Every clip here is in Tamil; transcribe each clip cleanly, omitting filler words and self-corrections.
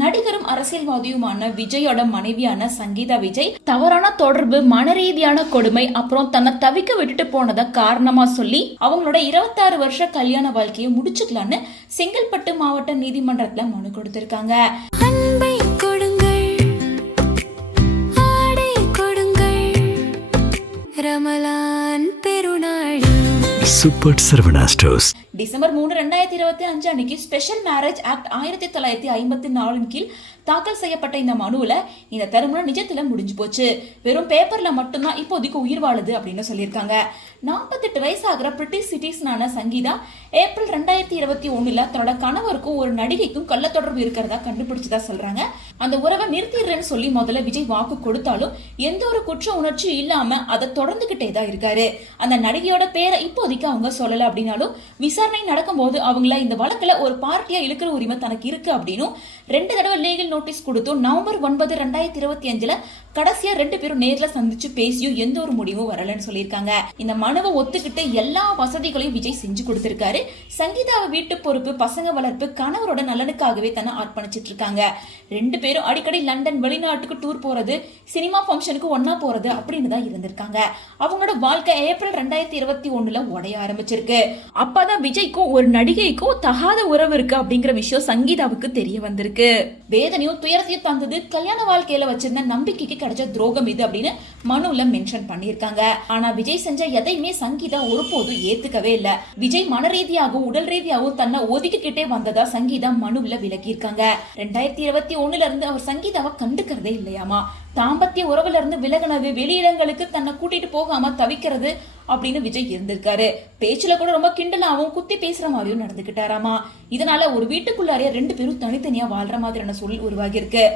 நடிகரும் அரசியல்வாதியுமான விஜயோட மனைவியான சங்கீதா விஜய் தவறான தொடர்பு, மனரீதியான கொடுமை, அப்புறம் தன்னை தவிக்க விட்டுட்டு போனதை காரணமா சொல்லி அவங்களோட 26 வருஷ கல்யாண வாழ்க்கையை முடிச்சுக்கலான்னு செங்கல்பட்டு மாவட்ட நீதிமன்றத்துல மனு கொடுத்திருக்காங்க. Super Saravana stores. டிசம்பர் 3, 2025 அன்னைக்கு ஸ்பெஷல் மேரேஜ் ஆக்ட் 1954 கீழ் தாக்கல் செய்யப்பட்ட இந்த மனுவில் இந்த திருமணம் நிஜத்துல முடிஞ்சு போச்சு. வெறும் பேப்பர்ல மட்டும்தான் இப்போதைக்கு உயிர் வாழுது அப்படின்னு சொல்லியிருக்காங்க. 48 வயசாகிற பிரிட்டிஷ் சிட்டிசனான சங்கீதா ஏப்ரல் 2021 தன்னோட கணவருக்கும் ஒரு நடிகைக்கும் கள்ள தொடர்பு இருக்கிறதா கண்டுபிடிச்சதா சொல்றாங்க. அந்த உறவை நிறுத்திடுறேன்னு சொல்லி முதல்ல விஜய் வாக்கு கொடுத்தாலும் எந்த ஒரு குற்ற உணர்ச்சி இல்லாம அதை தொடர்ந்துகிட்டே தான் இருக்காரு. அந்த நடிகையோட பேரை இப்போதைக்கு அவங்க சொல்லல அப்படின்னாலும் விசாரணை நடக்கும் போது அவங்கள இந்த வழக்குல ஒரு பார்ட்டியா இழுக்கிற உரிமை தனக்கு இருக்கு அப்படின்னு 2 தடவை லீகல் நோட்டீஸ் கொடுத்தும் நவம்பர் 9, 2025 கடைசியா 2 பேரும் நேர்ல சந்திச்சு பேசியும் எந்த ஒரு முடிவும் வரலன்னு சொல்லியிருக்காங்க. இந்த மனுவை ஒத்துக்கிட்டு எல்லா வசதிகளையும் விஜய் செஞ்சு கொடுத்திருக்காரு. சங்கீதாவை வீட்டு பொறுப்பு, பசங்க வளர்ப்பு, கணவரோட நலனுக்காகவே தன்னை அர்ப்பணிச்சிட்டு இருக்காங்க. 2 பேரும் அடிக்கடி லண்டன், வெளிநாட்டுக்கு டூர் போறது, சினிமா ஃபங்க்ஷனுக்கு ஒன்னா போறது அப்படின்னு தான் இருந்திருக்காங்க. அவங்களோட வாழ்க்கை ஏப்ரல் 2021 உடைய ஆரம்பிச்சிருக்கு. அப்பதான் விஜய்க்கும் ஒரு நடிகைக்கும் தகாத உறவு இருக்கு அப்படிங்கிற விஷயம் சங்கீதாவுக்கு தெரிய வந்திருக்கு. வேதனையும் துயரத்தையும் தந்தது கல்யாண வாழ்க்கையில வச்சிருந்த நம்பிக்கைக்கு கிடைச்ச துரோகம் இது அப்படின்னு மனுல மென்ஷன் பண்ணிருக்காங்க. ஆனா விஜய் செஞ்ச எதையுமே சங்கீதா ஒருபோதும் ஏத்துக்கவே இல்ல. விஜய் மன ரீதியாகவும் உடல் ரீதியாகவும் தன்னை ஒதுக்கிக்கிட்டே வந்ததா சங்கீதா மனுல விளக்கியிருக்காங்க. 2021 இருந்து அவர் சங்கீதாவை கண்டுக்கிறதே இல்லையாமா. தாம்பத்திய உறவுல இருந்து விலகினது, வெளியிடங்களுக்கு தன்னை கூட்டிட்டு போகாம தவிக்கிறது அப்படின்னு விஜய் இருந்திருக்காரு. பேச்சுல கூட ரொம்ப கிண்டலாவும் குத்தி பேசுற மாதிரியும் நடந்துகிட்டாராமா. இதனால ஒரு வீட்டுக்குள்ளாரே 2 பேரும் தனித்தனியா வாழ்ற மாதிரியான சூழல் உருவாகி இருக்கு.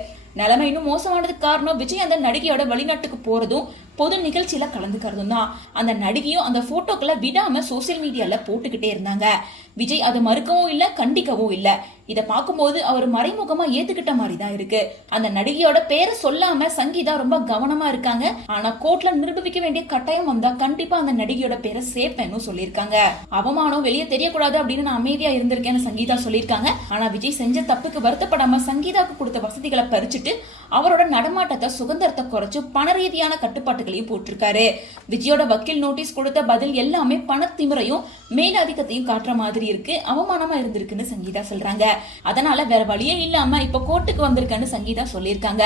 நிலைமை இன்னும் மோசமானதுக்கு காரணம் விஜய் அந்த நடிகையோட வெளிநாட்டுக்கு போறதும் பொது நிகழ்ச்சியில கலந்துக்கிறதும் தான். அந்த நடிகையும் அந்த போட்டோக்களை விடாம சோசியல் மீடியால போட்டுக்கிட்டே இருந்தாங்க. விஜய் அதை மறுக்கவும் இல்ல, கண்டிக்கவும் இல்ல. இதை பார்க்கும்போது அவர் மறைமுகமா ஏத்துக்கிட்ட மாதிரி தான் இருக்கு. அந்த நடிகையோட பேரை சொல்லாம சங்கீதா ரொம்ப கவனமா இருக்காங்க. ஆனா கோர்ட்ல நிரூபிக்க வேண்டிய கட்டாயம் வந்தா கண்டிப்பா அந்த நடிகையோட பேரை சேர்ப்பேன்னு சொல்லியிருக்காங்க. அவமானம் வெளியே தெரியக்கூடாது அப்படின்னு நான் அமைதியா இருந்திருக்கேன்னு சங்கீதா சொல்லியிருக்காங்க. ஆனா விஜய் செஞ்ச தப்புக்கு வருத்தப்படாம சங்கீதாவுக்கு கொடுத்த வசதிகளை பறிச்சுட்டு அவரோட நடமாட்டத்தை, சுதந்திரத்தை குறைச்சு பண ரீதியான கட்டுப்பாட்டுகளையும் போட்டிருக்காரு. விஜயோட வக்கீல் நோட்டீஸ் கொடுத்த பதில் எல்லாமே பணத்திமுறையும் மேலாதிக்கத்தையும் காட்டுற மாதிரி இருக்கு, அவமானமா இருந்திருக்குன்னு சங்கீதா சொல்றாங்க. அதனால வேற வழியே இல்லாம இப்ப கோர்ட்டுக்கு வந்திருக்கேன்னு சங்கீதா சொல்லியிருக்காங்க.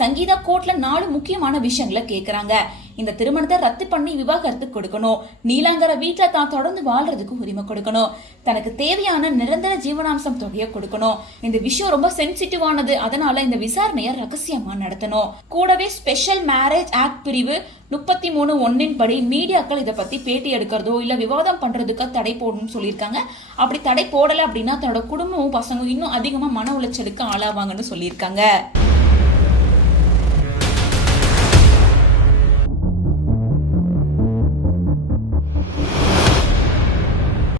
சங்கீதா கோர்ட்ல 4 முக்கியமான விஷயங்களை கேக்குறாங்க. இந்த திருமணத்தை ரத்து பண்ணி விவாகரத்து கொடுக்கணும், நீலாங்கர வீட்டுல தான் தொடர்ந்து வாழ்றதுக்கு உரிமை கொடுக்கணும், தனக்கு தேவையான நிரந்தர ஜீவனாம்சம் தொகையை கொடுக்கணும். இந்த விஷயம் ரொம்ப சென்சிட்டிவானது, அதனால இந்த விசாரணையை ரகசியமா நடத்தணும். கூடவே ஸ்பெஷல் மேரேஜ் ஆக்ட் பிரிவு 33(1) படி மீடியாக்கள் இதை பத்தி பேட்டி எடுக்கிறதோ இல்ல விவாதம் பண்றதுக்கு தடை போடணும்னு சொல்லியிருக்காங்க. அப்படி தடை போடல அப்படின்னா தன்னோட குடும்பமும் பசங்க இன்னும் அதிகமா மன உளைச்சலுக்கு ஆளாவாங்கன்னு சொல்லியிருக்காங்க.